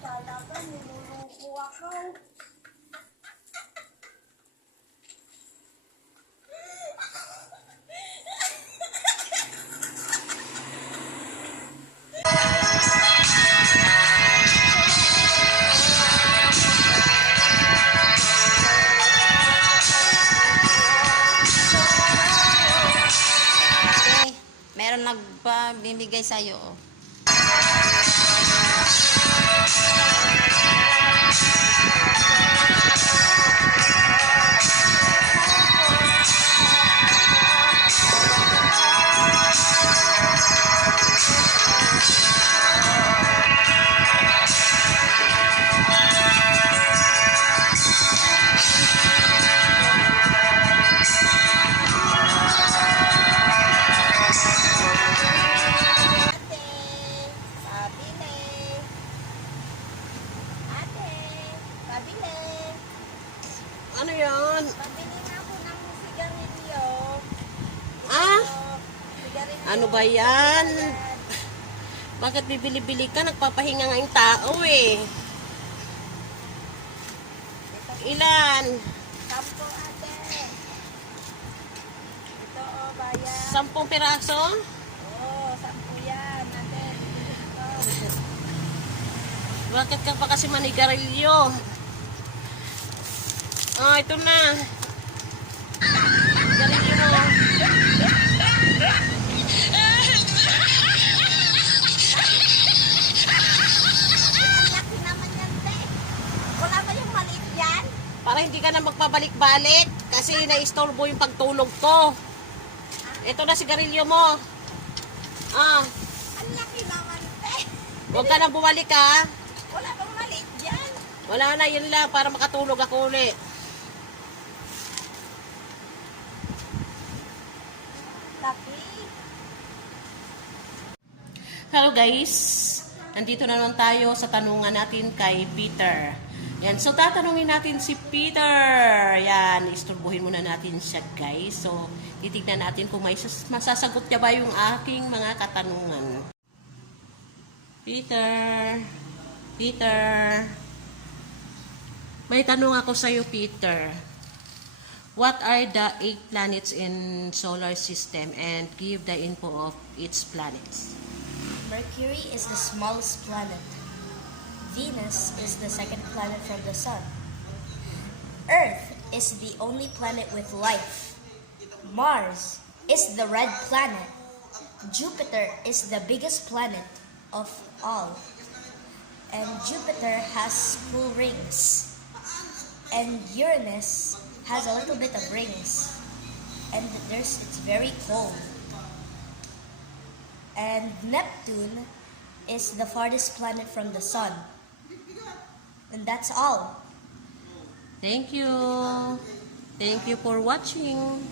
Talaga, niluluko ako. Meron nagbibigay sa'yo. Oh. Ano yan? Pabili na ako ng sigarilyo. Ah? Sigarilyo. Ano ba yan? Bakit bibili-bili ka? Nagpapahinga nga yung tao eh. Ilan? 10 ate. Ito o, bayan. 10 piraso? Oo, 10 yan ate. Ito. Bakit ka pa kasi manigarilyo? Ah, ito na. Garilyo mo. Laki naman yan, te. Wala ba yung maliit yan? Para hindi ka na magpabalik-balik kasi naistorbo yung pagtulog ko. Ito na sigarilyo mo. Ah, Ang laki naman, te. huwag ka na bumalik ha. Wala bang maliit yan? Wala na, yun lang para makatulog ako ulit. Laki. Hello guys, nandito na naman tayo sa tanungan natin kay Peter. Yan, so tatanungin natin si Peter. Yan, isturbuhin muna natin siya guys. So, titignan natin kung may masasagot niya ba yung aking mga katanungan. Peter, Peter, may tanong ako sa'yo Peter. What are the 8 planets in solar system and give the info of its planets? Mercury is the smallest planet. Venus is the second planet from the Sun. Earth is the only planet with life. Mars is the red planet. Jupiter is the biggest planet of all. And Jupiter has full rings. And Uranus has a little bit of rings. And it's very cold. And Neptune is the farthest planet from the Sun. And that's all. Thank you. Thank you for watching.